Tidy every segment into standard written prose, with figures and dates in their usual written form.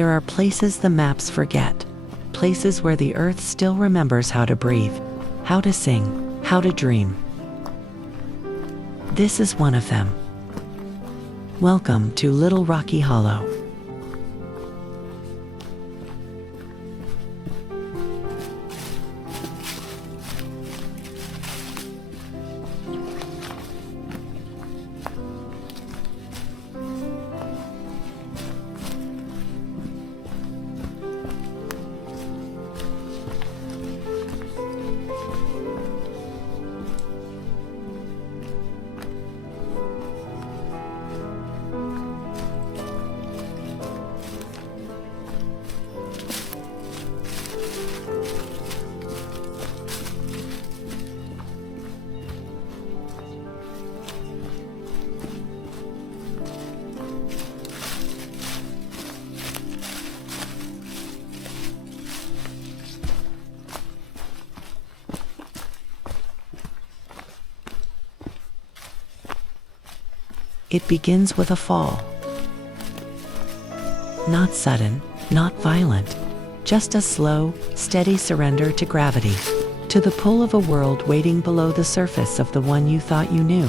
There are places the maps forget, places where the earth still remembers how to breathe, how to sing, how to dream. This is one of them. Welcome to Little Rocky Hollow. It begins with a fall. Not sudden, not violent, just a slow, steady surrender to gravity, to the pull of a world waiting below the surface of the one you thought you knew.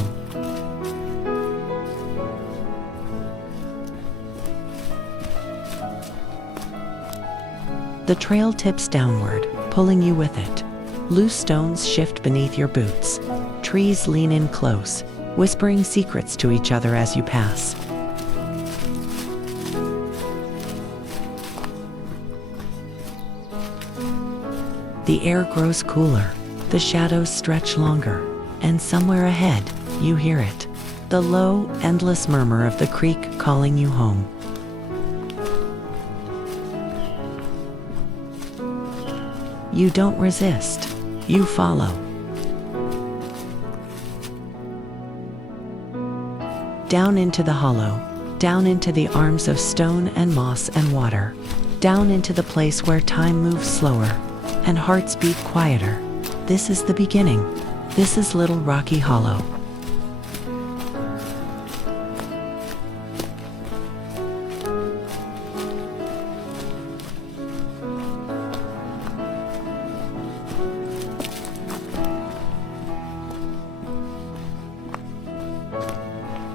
The trail tips downward, pulling you with it. Loose stones shift beneath your boots. Trees lean in close, whispering secrets to each other as you pass. The air grows cooler, the shadows stretch longer, and somewhere ahead, you hear it. The low, endless murmur of the creek calling you home. You don't resist, you follow. Down into the hollow, down into the arms of stone and moss and water, down into the place where time moves slower and hearts beat quieter. This is the beginning. This is Little Rocky Hollow.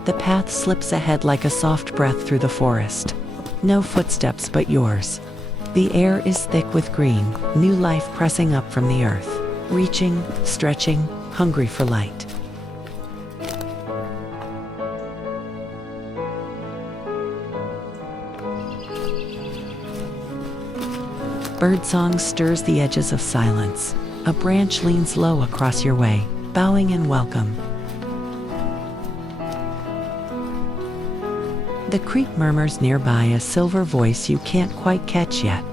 The path slips ahead like a soft breath through the forest. No footsteps but yours. The air is thick with green, new life pressing up from the earth, reaching, stretching, hungry for light. Birdsong stirs the edges of silence. A branch leans low across your way, bowing in welcome. The creek murmurs nearby, a silver voice you can't quite catch yet.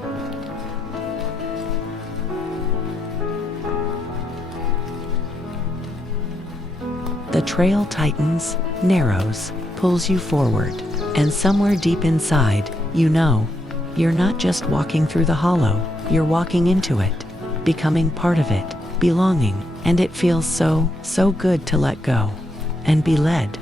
The trail tightens, narrows, pulls you forward, and somewhere deep inside, you know, you're not just walking through the hollow, you're walking into it, becoming part of it, belonging, and it feels so good to let go and be led.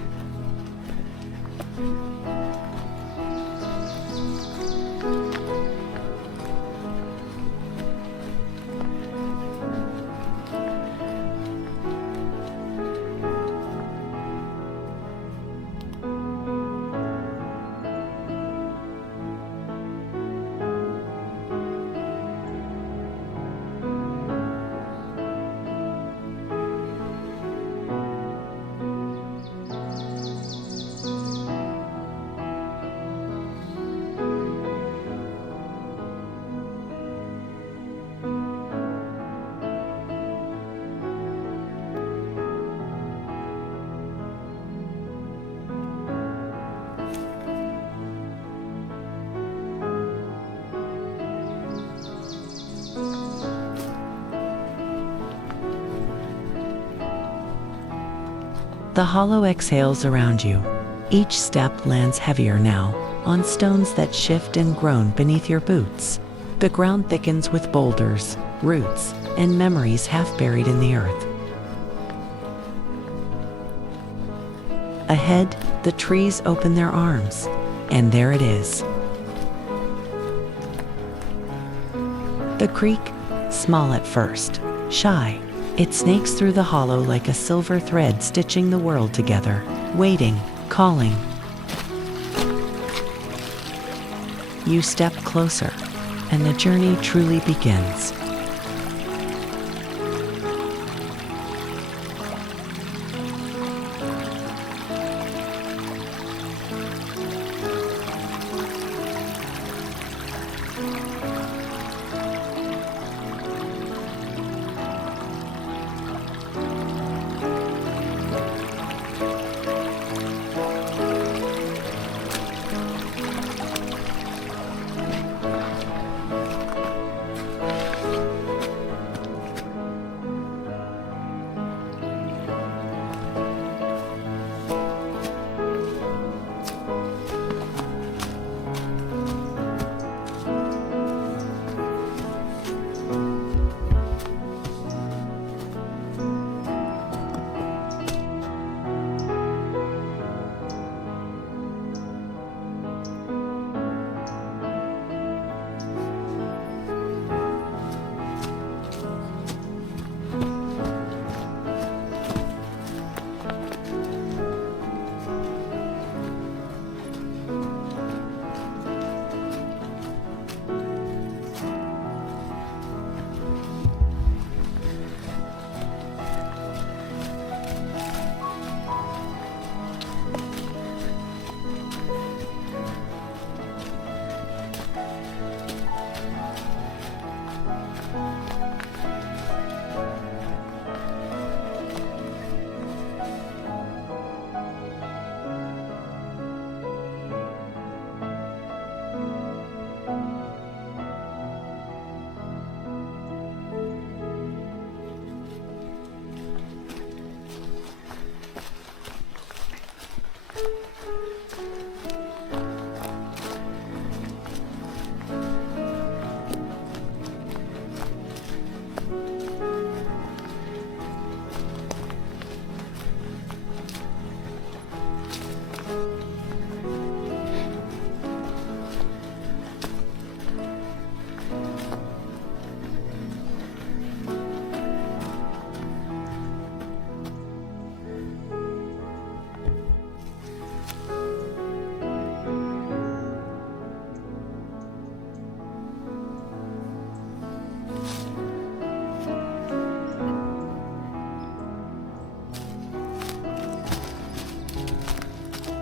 The hollow exhales around you. Each step lands heavier now, on stones that shift and groan beneath your boots. The ground thickens with boulders, roots, and memories half buried in the earth. Ahead, the trees open their arms, and there it is. The creek, small at first, shy, it snakes through the hollow like a silver thread stitching the world together, waiting, calling. You step closer, and the journey truly begins.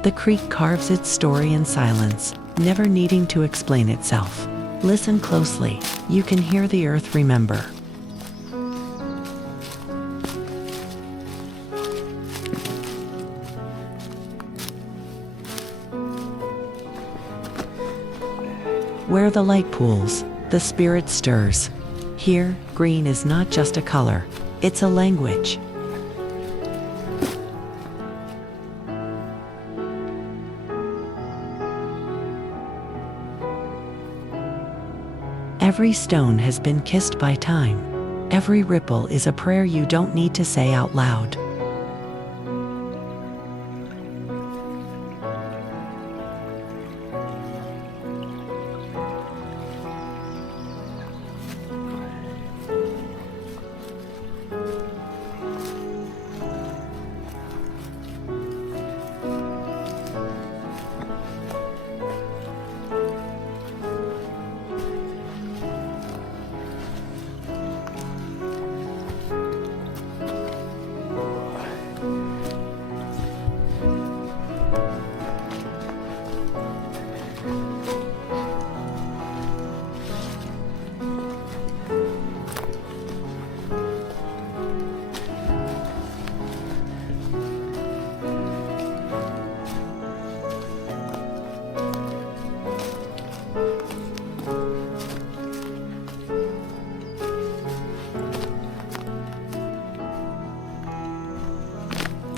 The creek carves its story in silence, never needing to explain itself. Listen closely, you can hear the earth remember. Where the light pools, the spirit stirs. Here, green is not just a color, it's a language. Every stone has been kissed by time. Every ripple is a prayer you don't need to say out loud.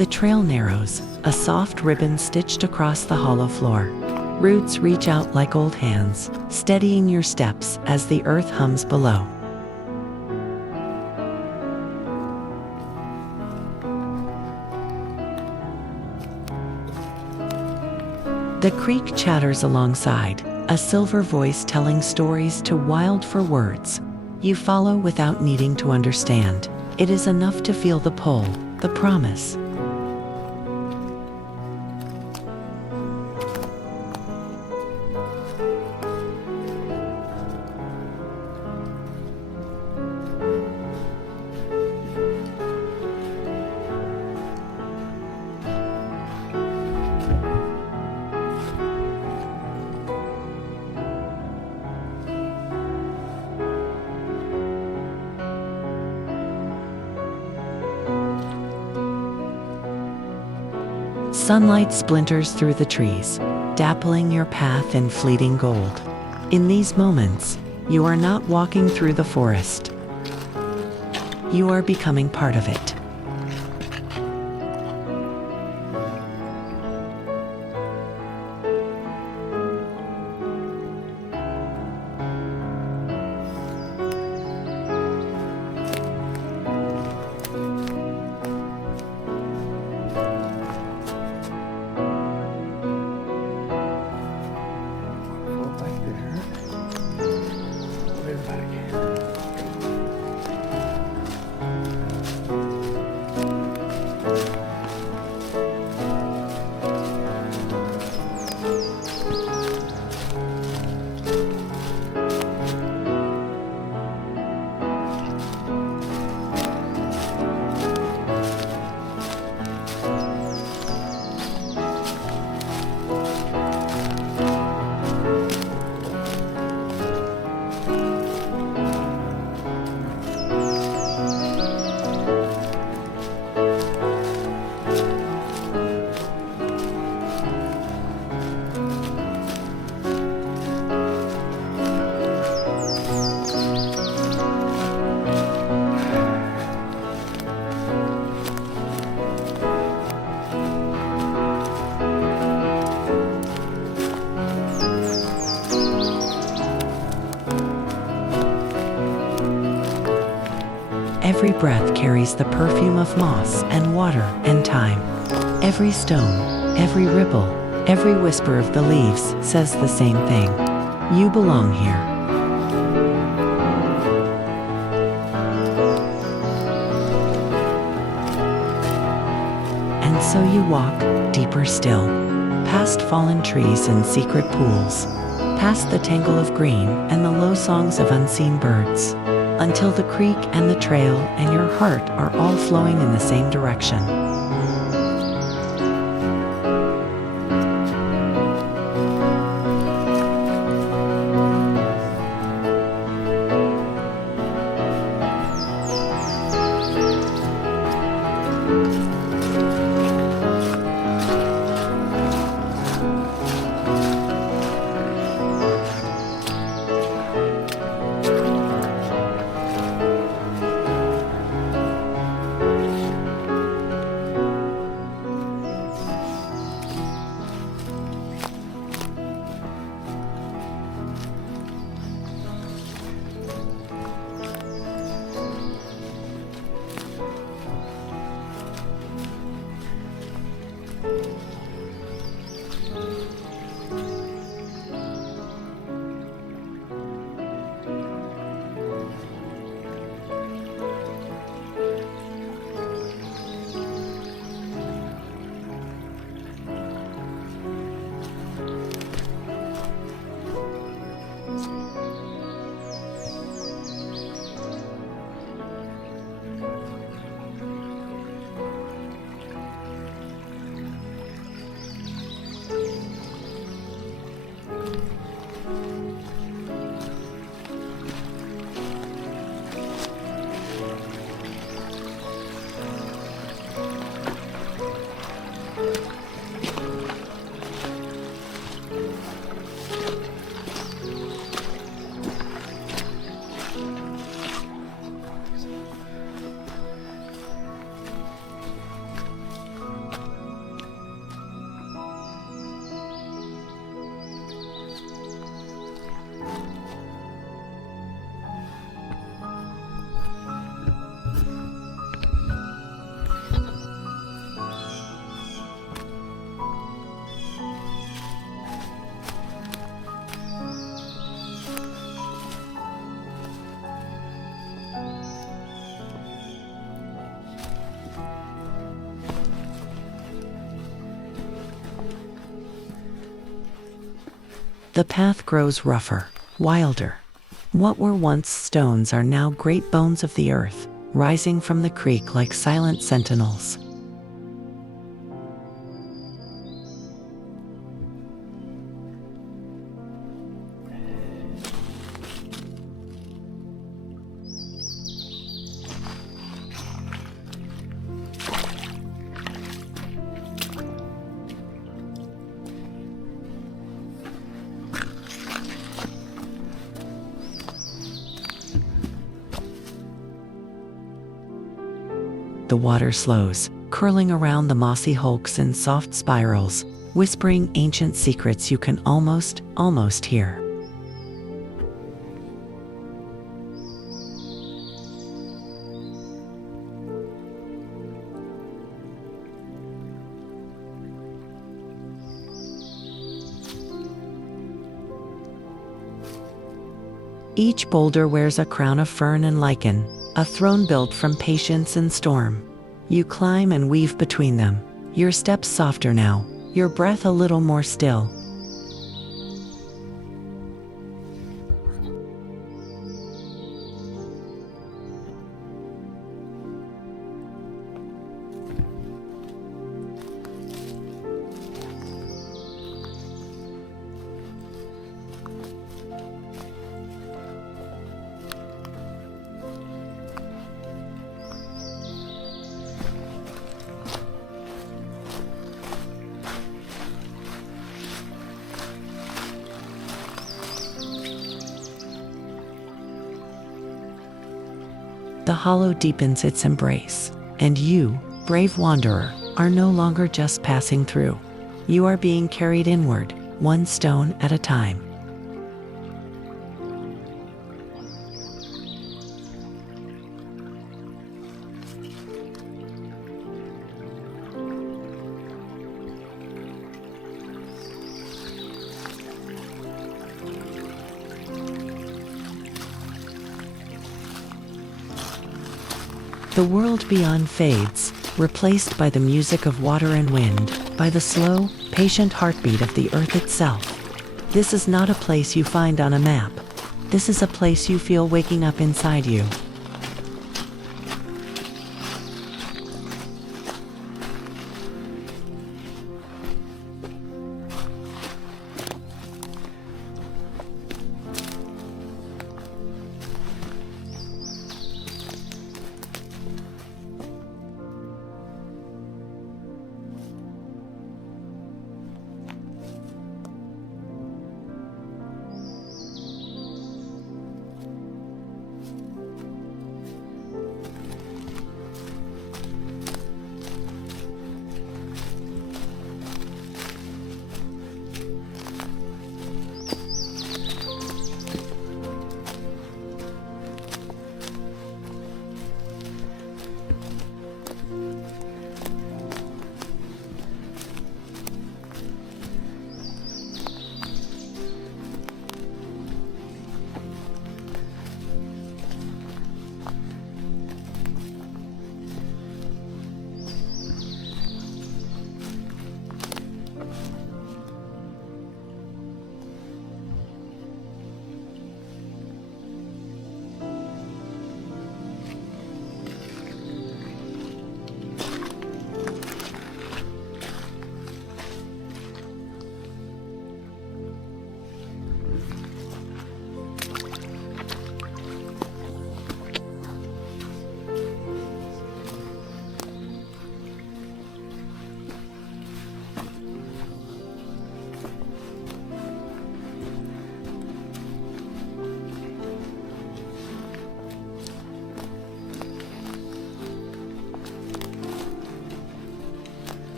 The trail narrows, a soft ribbon stitched across the hollow floor. Roots reach out like old hands, steadying your steps as the earth hums below. The creek chatters alongside, a silver voice telling stories too wild for words. You follow without needing to understand. It is enough to feel the pull, the promise. Sunlight splinters through the trees, dappling your path in fleeting gold. In these moments, you are not walking through the forest. You are becoming part of it. Every breath carries the perfume of moss and water and time. Every stone, every ripple, every whisper of the leaves says the same thing. You belong here. And so you walk, deeper still, past fallen trees and secret pools, past the tangle of green and the low songs of unseen birds, until the creek and the trail and your heart are all flowing in the same direction. The path grows rougher, wilder. What were once stones are now great bones of the earth, rising from the creek like silent sentinels. The water slows, curling around the mossy hulks in soft spirals, whispering ancient secrets you can almost hear. Each boulder wears a crown of fern and lichen, a throne built from patience and storm. You climb and weave between them, your steps softer now, your breath a little more still. The hollow deepens its embrace, and you, brave wanderer, are no longer just passing through. You are being carried inward, one stone at a time. The world beyond fades, replaced by the music of water and wind, by the slow, patient heartbeat of the earth itself. This is not a place you find on a map. This is a place you feel waking up inside you.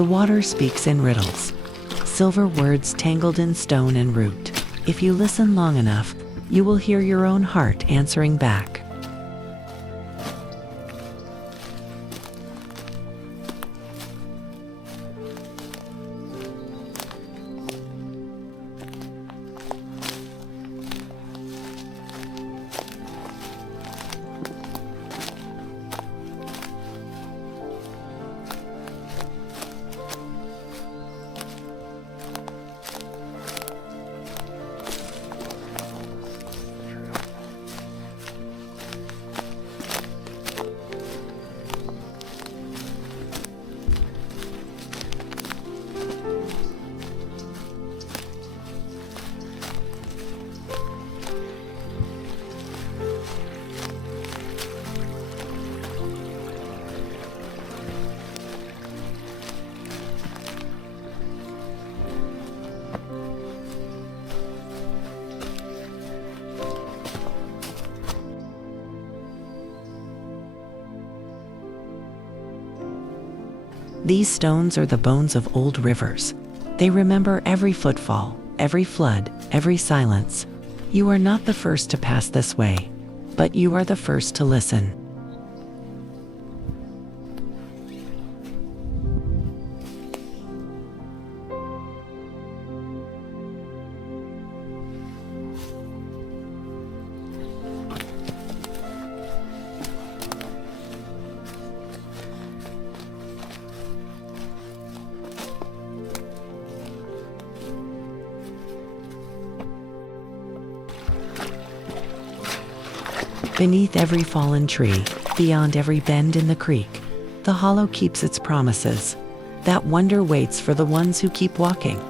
The water speaks in riddles, silver words tangled in stone and root. If you listen long enough, you will hear your own heart answering back. These stones are the bones of old rivers. They remember every footfall, every flood, every silence. You are not the first to pass this way, but you are the first to listen. Beneath every fallen tree, beyond every bend in the creek, the hollow keeps its promises. That wonder waits for the ones who keep walking.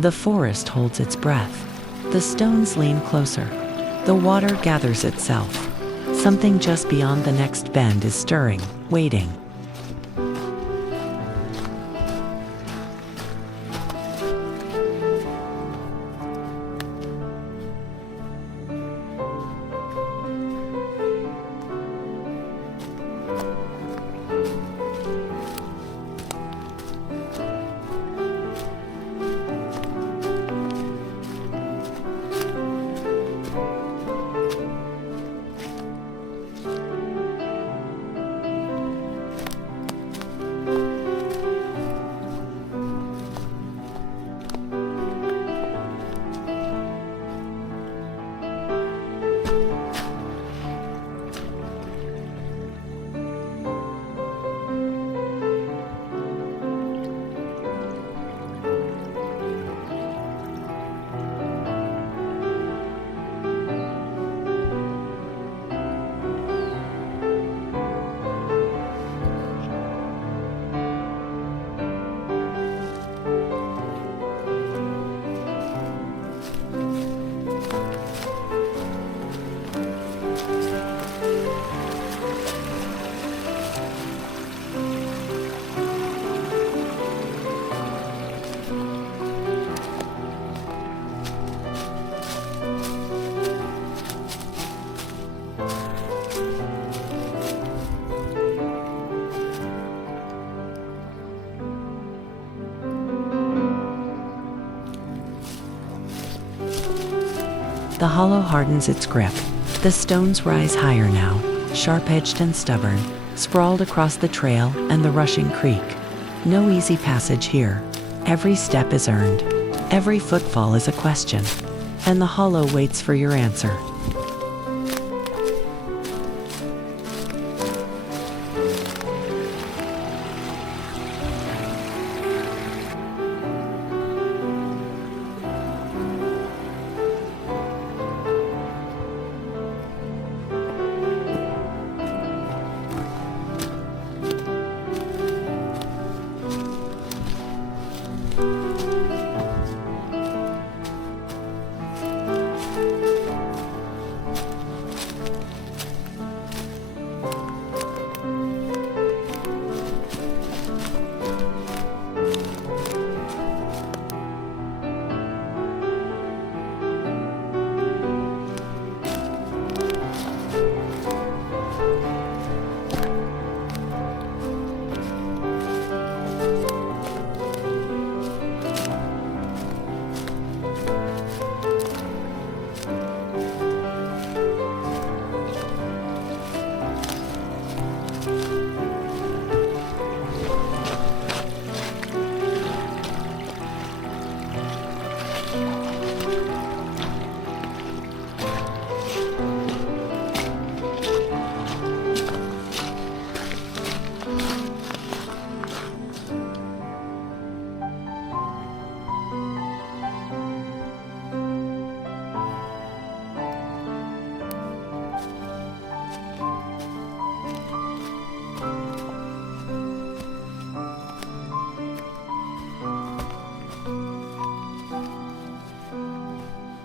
The forest holds its breath. The stones lean closer. The water gathers itself. Something just beyond the next bend is stirring, waiting. The hollow hardens its grip. The stones rise higher now, sharp-edged and stubborn, sprawled across the trail and the rushing creek. No easy passage here. Every step is earned. Every footfall is a question. And the hollow waits for your answer.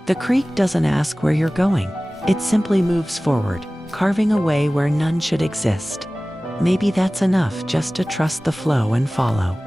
The creek doesn't ask where you're going. It simply moves forward, carving a way where none should exist. Maybe that's enough just to trust the flow and follow.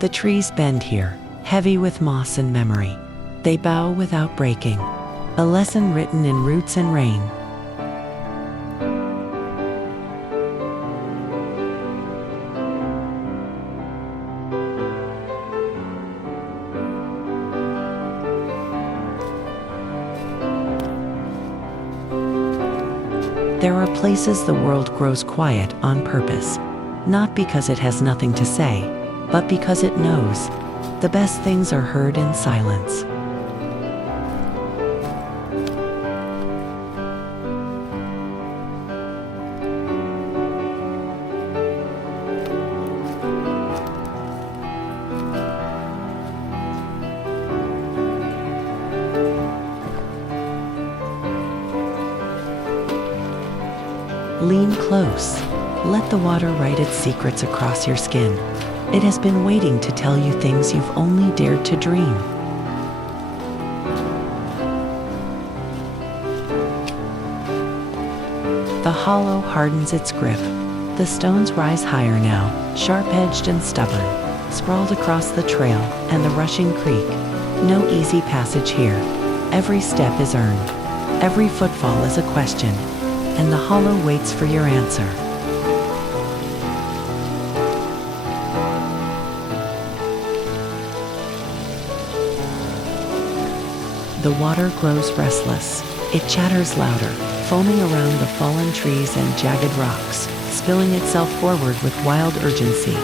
The trees bend here, heavy with moss and memory. They bow without breaking. A lesson written in roots and rain. There are places the world grows quiet on purpose, not because it has nothing to say, but because it knows. The best things are heard in silence. Lean close. Let the water write its secrets across your skin. It has been waiting to tell you things you've only dared to dream. The hollow hardens its grip. The stones rise higher now, sharp-edged and stubborn, sprawled across the trail and the rushing creek. No easy passage here. Every step is earned. Every footfall is a question, and the hollow waits for your answer. The water grows restless. It chatters louder, foaming around the fallen trees and jagged rocks, spilling itself forward with wild urgency.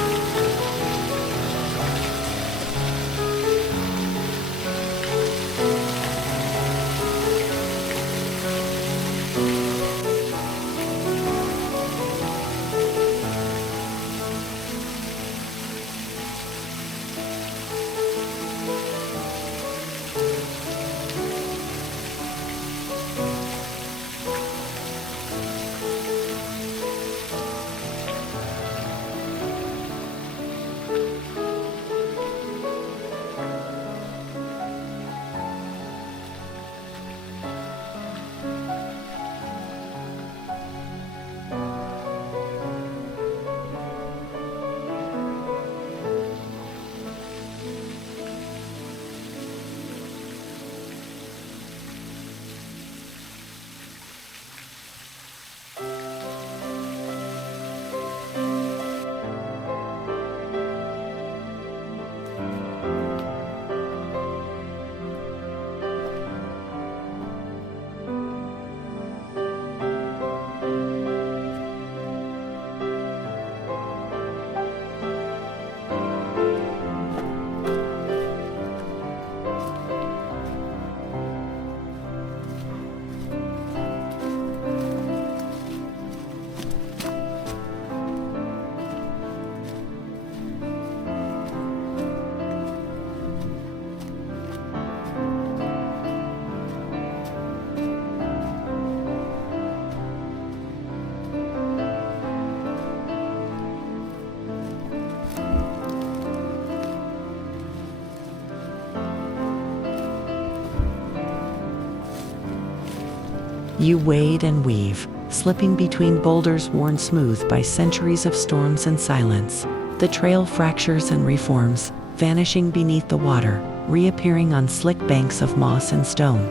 You wade and weave, slipping between boulders worn smooth by centuries of storms and silence. The trail fractures and reforms, vanishing beneath the water, reappearing on slick banks of moss and stone.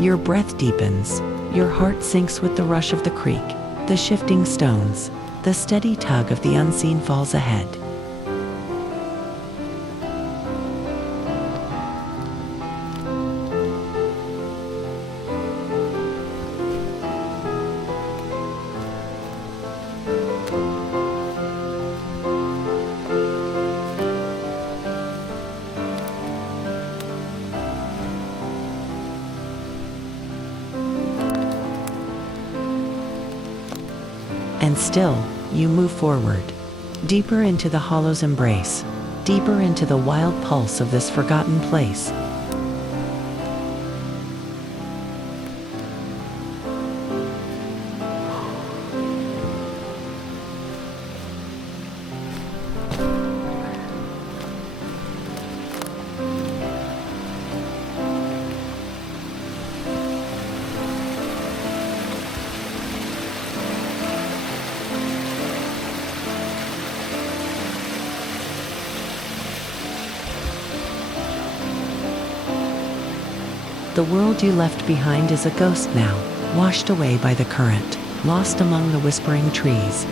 Your breath deepens, your heart sinks with the rush of the creek, the shifting stones, the steady tug of the unseen falls ahead. And still, you move forward, deeper into the hollow's embrace, deeper into the wild pulse of this forgotten place. The world you left behind is a ghost now, washed away by the current, lost among the whispering trees.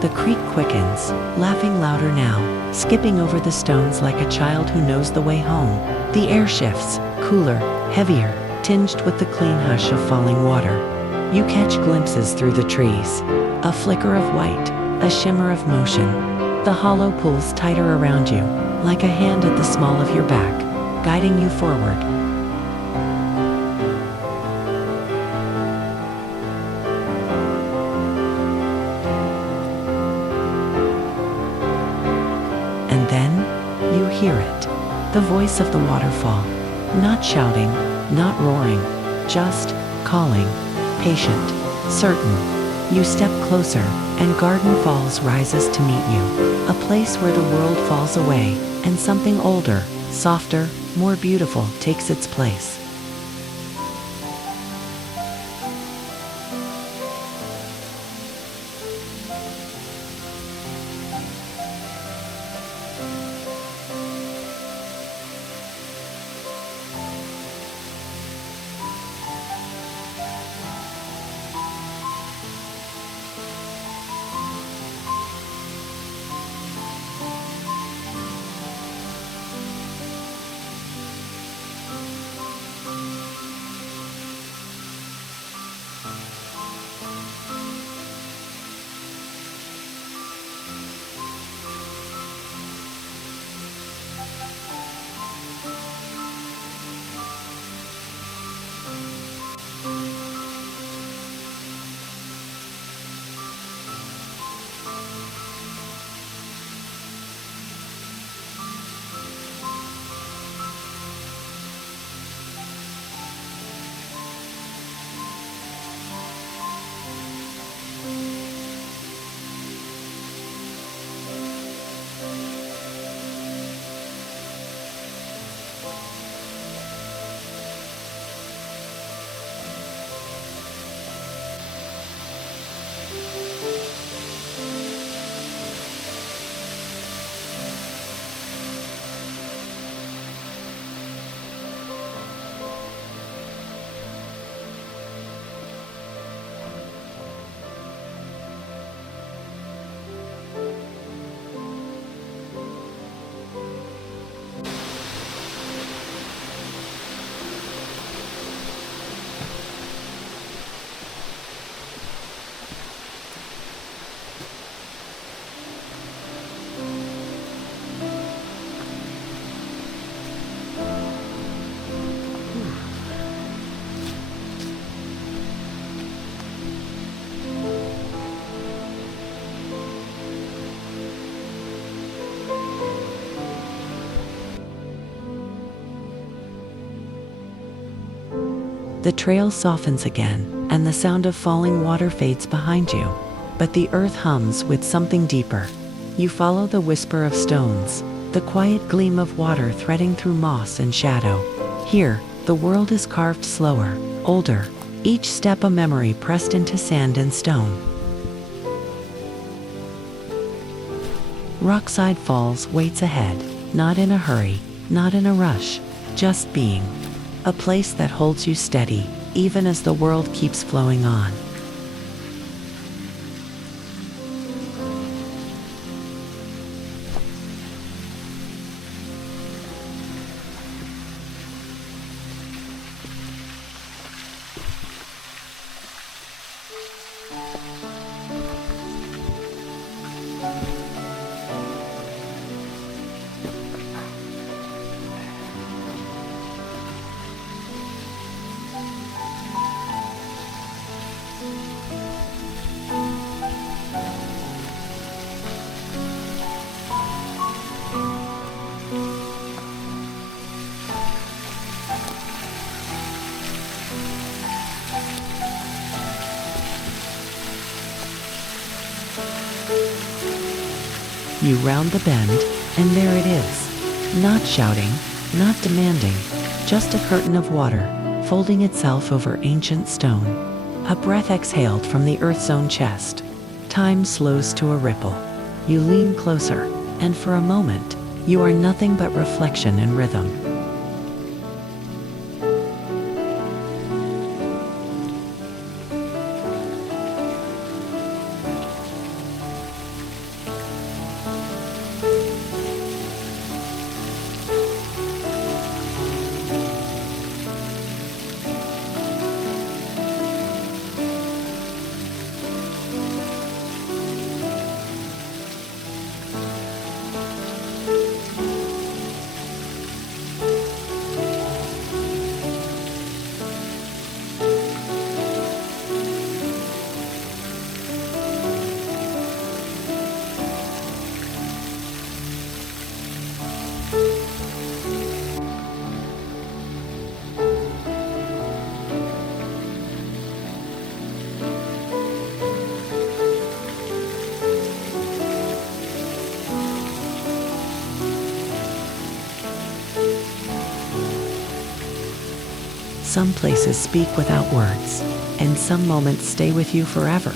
The creek quickens, laughing louder now, skipping over the stones like a child who knows the way home. The air shifts, cooler, heavier, tinged with the clean hush of falling water. You catch glimpses through the trees. A flicker of white, a shimmer of motion. The hollow pulls tighter around you, like a hand at the small of your back, guiding you forward. And then, you hear it. The voice of the waterfall. Not shouting, not roaring, just calling. Patient, certain. You step closer, and Garden Falls rises to meet you. A place where the world falls away, and something older, softer, more beautiful takes its place. The trail softens again, and the sound of falling water fades behind you. But the earth hums with something deeper. You follow the whisper of stones, the quiet gleam of water threading through moss and shadow. Here, the world is carved slower, older, each step a memory pressed into sand and stone. Rockside Falls waits ahead, not in a hurry, not in a rush, just being. a place that holds you steady, even as the world keeps flowing on. You round the bend, and there it is. Not shouting, not demanding, just a curtain of water, folding itself over ancient stone. A breath exhaled from the earth's own chest. Time slows to a ripple. You lean closer, and for a moment, you are nothing but reflection and rhythm. Some places speak without words, and some moments stay with you forever.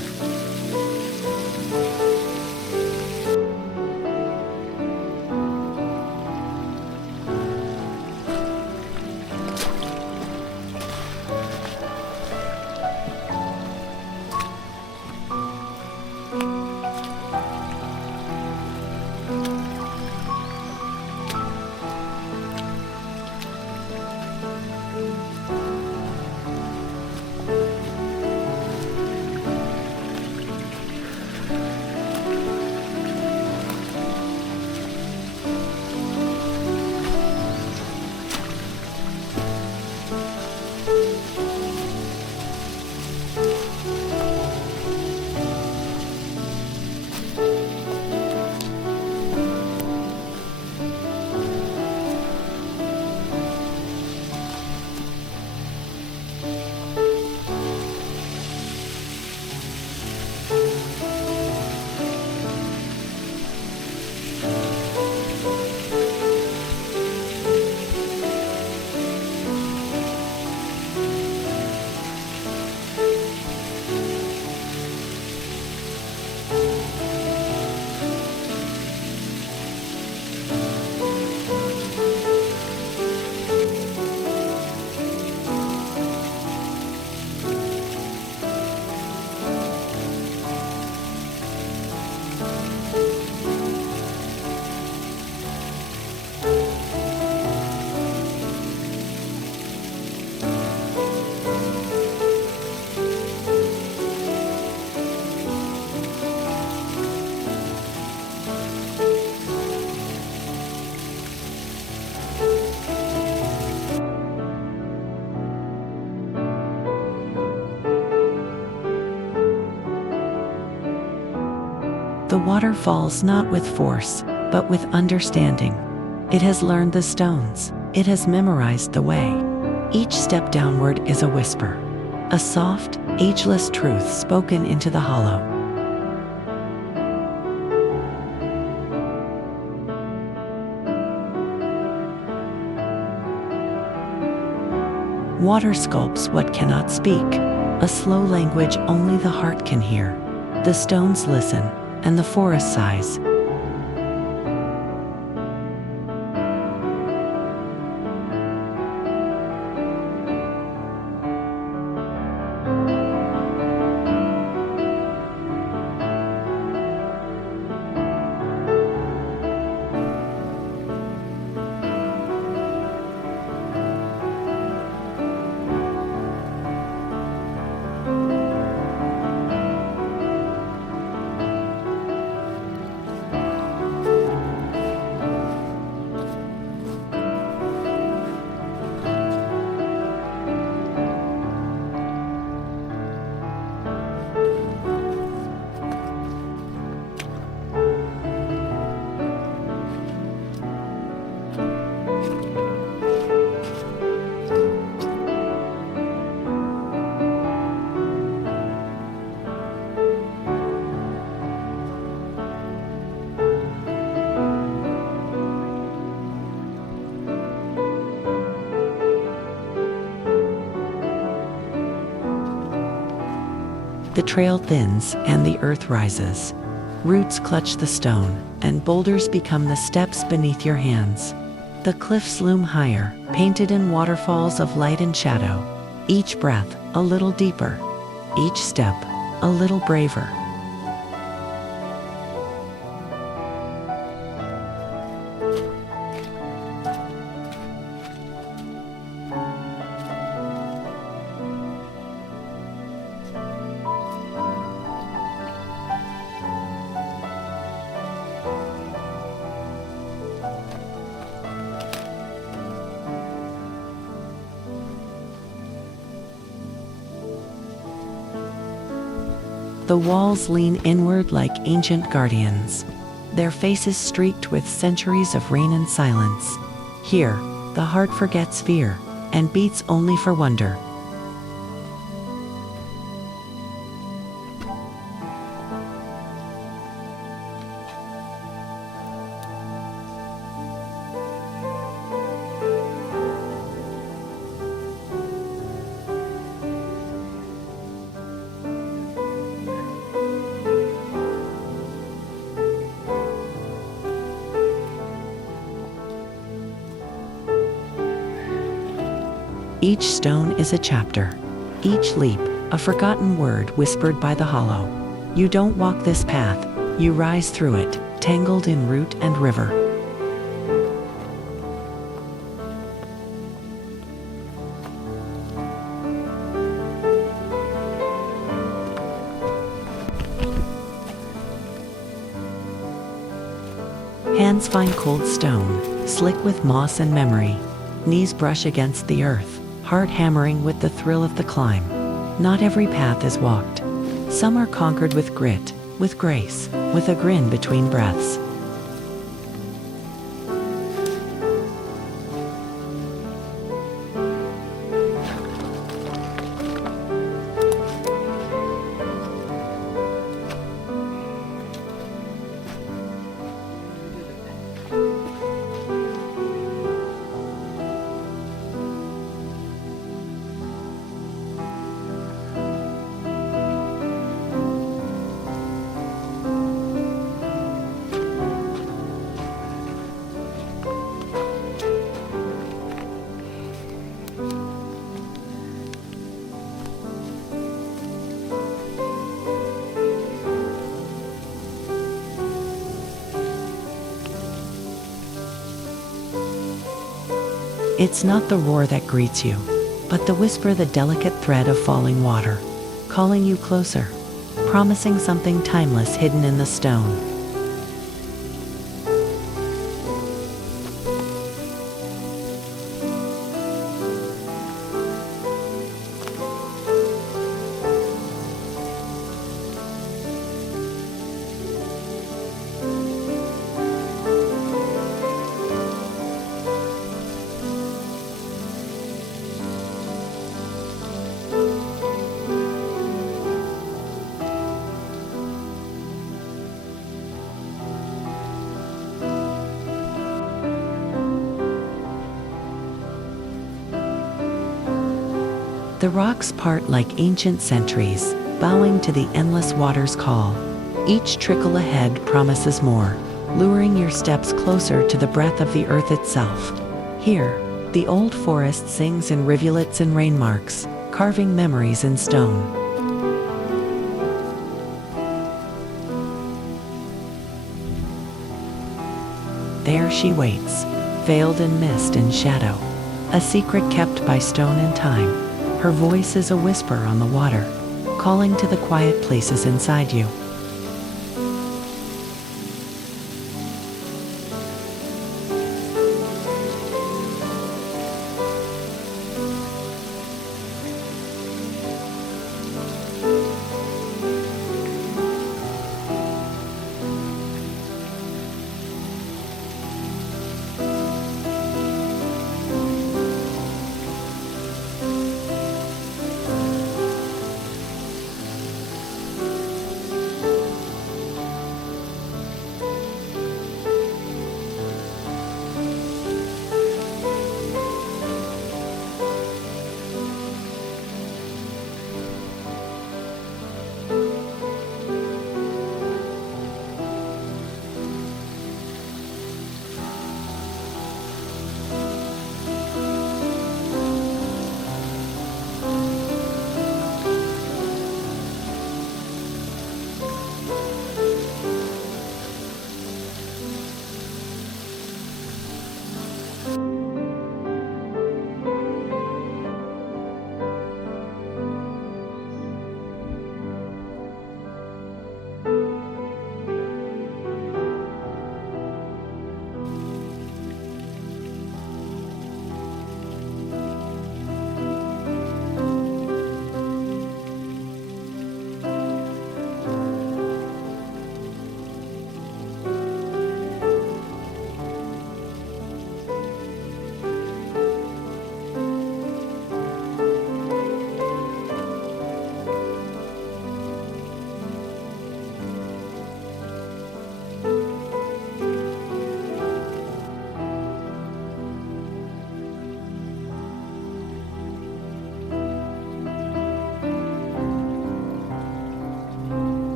The water falls not with force, but with understanding. It has learned the stones. It has memorized the way. Each step downward is a whisper, a soft, ageless truth spoken into the hollow. Water sculpts what cannot speak, a slow language only the heart can hear. The stones listen, and the forest sighs. The trail thins and the earth rises. Roots clutch the stone, and boulders become the steps beneath your hands. The cliffs loom higher, painted in waterfalls of light and shadow. Each breath, a little deeper. Each step, a little braver. The walls lean inward like ancient guardians, their faces streaked with centuries of rain and silence. Here, the heart forgets fear and beats only for wonder. Each stone is a chapter, each leap a forgotten word whispered by the hollow. You don't walk this path, you rise through it, tangled in root and river. Hands find cold stone, slick with moss and memory. Knees brush against the earth, heart hammering with the thrill of the climb. Not every path is walked. Some are conquered with grit, with grace, with a grin between breaths. It's not the roar that greets you, but the whisper, the delicate thread of falling water, calling you closer, promising something timeless hidden in the stone. The rocks part like ancient sentries, bowing to the endless water's call. Each trickle ahead promises more, luring your steps closer to the breath of the earth itself. Here, the old forest sings in rivulets and rainmarks, carving memories in stone. There she waits, veiled in mist and shadow, a secret kept by stone and time. Her voice is a whisper on the water, calling to the quiet places inside you.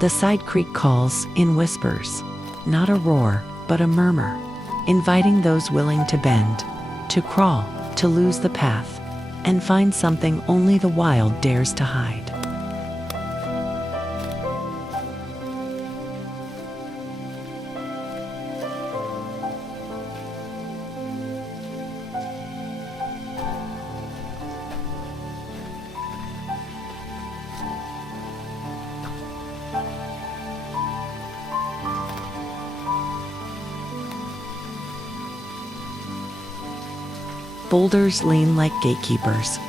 The side creek calls in whispers, not a roar, but a murmur, inviting those willing to bend, to crawl, to lose the path, and find something only the wild dares to hide. Boulders lean like gatekeepers,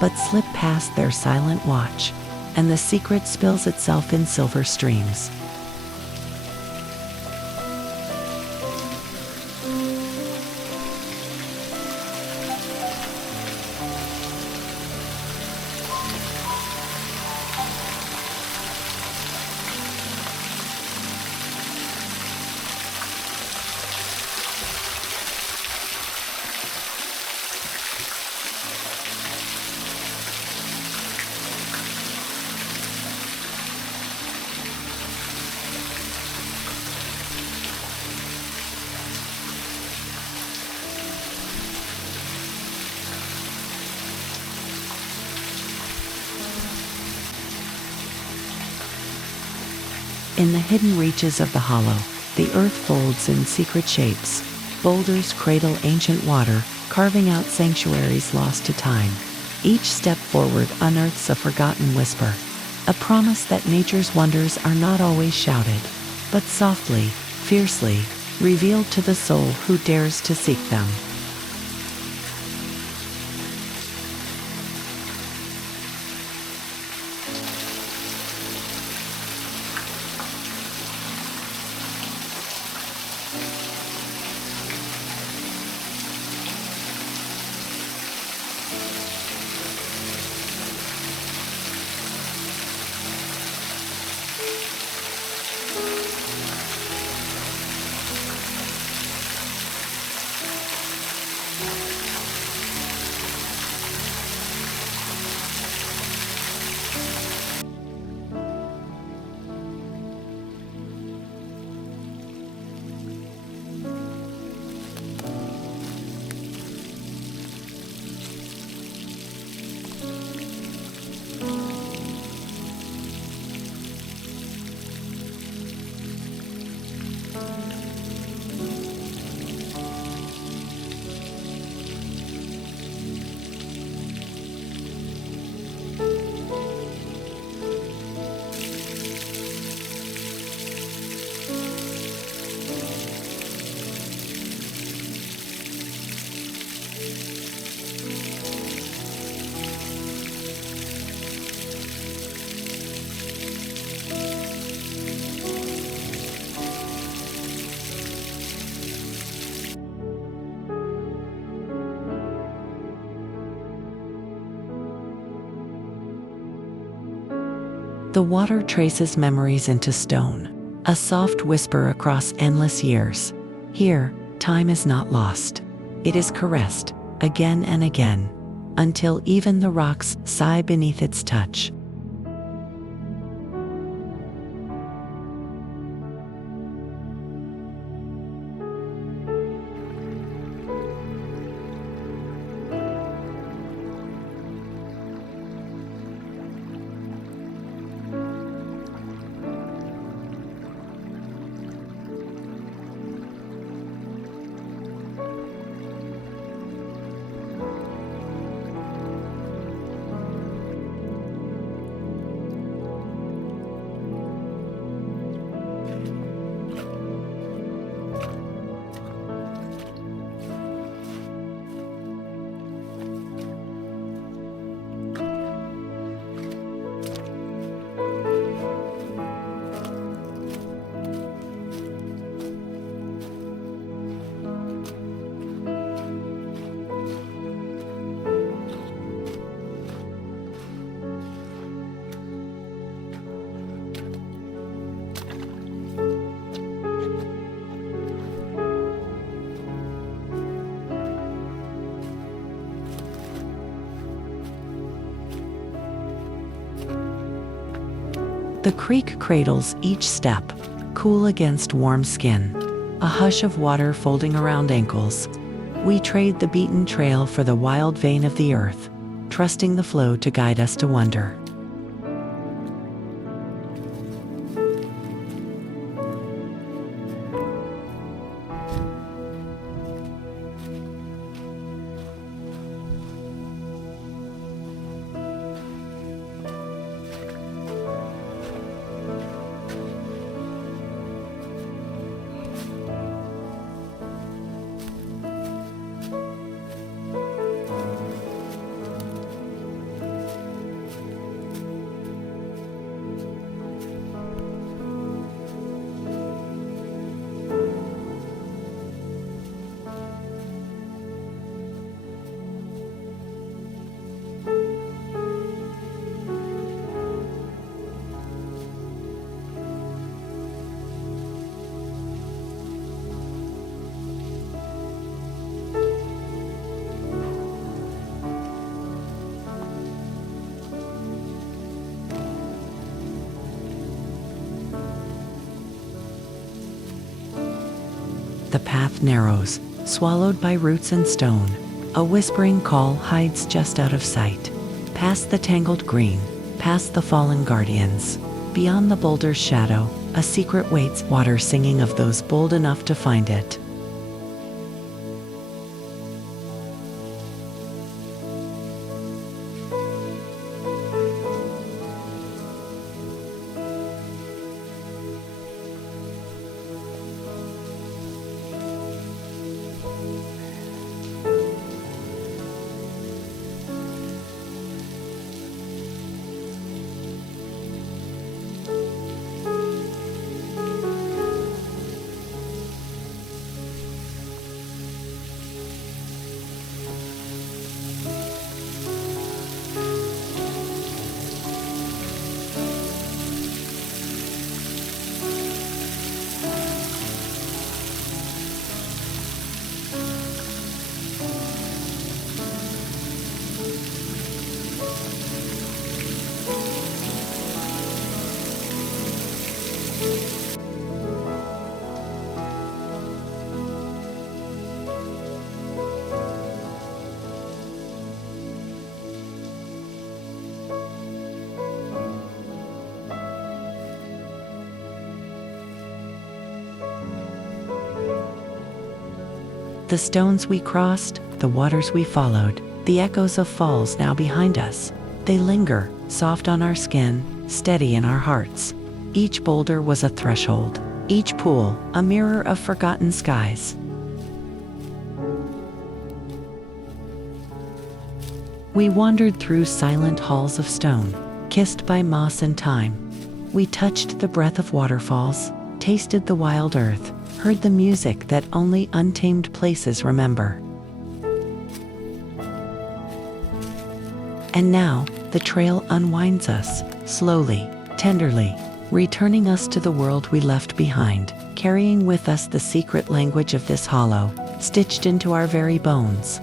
but slip past their silent watch, and the secret spills itself in silver streams. In the hidden reaches of the hollow, the earth folds in secret shapes. Boulders cradle ancient water, carving out sanctuaries lost to time. Each step forward unearths a forgotten whisper, a promise that nature's wonders are not always shouted, but softly, fiercely, revealed to the soul who dares to seek them. The water traces memories into stone, a soft whisper across endless years. Here, time is not lost. It is caressed, again and again, until even the rocks sigh beneath its touch. The creek cradles each step, cool against warm skin. A hush of water folding around ankles. We trade the beaten trail for the wild vein of the earth, trusting the flow to guide us to wonder. The path narrows, swallowed by roots and stone. A whispering call hides just out of sight. Past the tangled green, past the fallen guardians. Beyond the boulder's shadow, a secret waits, water singing of those bold enough to find it. The stones we crossed, the waters we followed, the echoes of falls now behind us. They linger, soft on our skin, steady in our hearts. Each boulder was a threshold, each pool a mirror of forgotten skies. We wandered through silent halls of stone, kissed by moss and time. We touched the breath of waterfalls, tasted the wild earth, heard the music that only untamed places remember. And now, the trail unwinds us, slowly, tenderly, returning us to the world we left behind, carrying with us the secret language of this hollow, stitched into our very bones.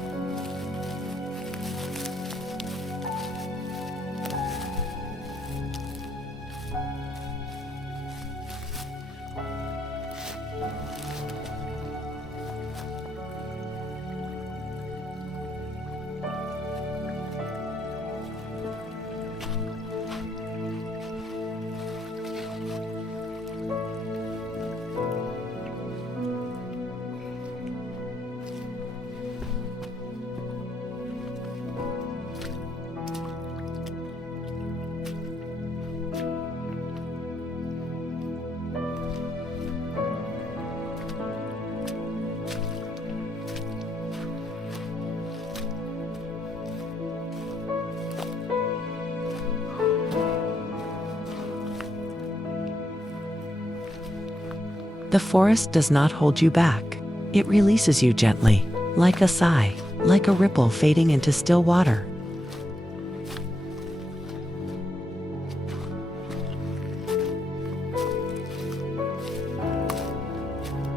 The forest does not hold you back. It releases you gently, like a sigh, like a ripple fading into still water.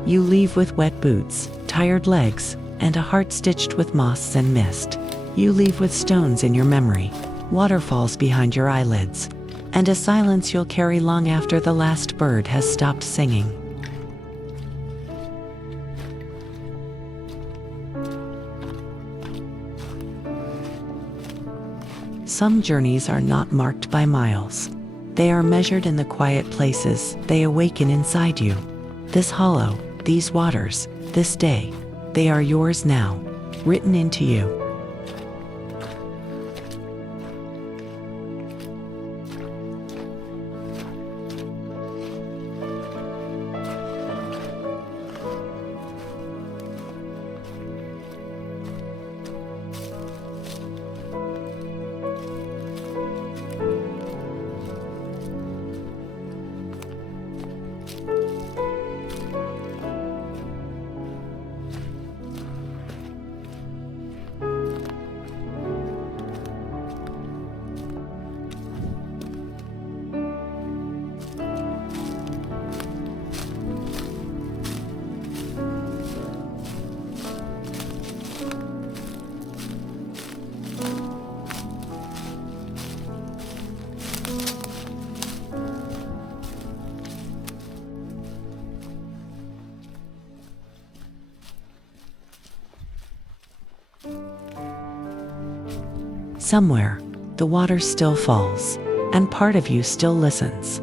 You leave with wet boots, tired legs, and a heart stitched with moss and mist. You leave with stones in your memory, waterfalls behind your eyelids, and a silence you'll carry long after the last bird has stopped singing. Some journeys are not marked by miles. They are measured in the quiet places they awaken inside you. This hollow, these waters, this day, they are yours now, written into you. Somewhere, the water still falls, and part of you still listens.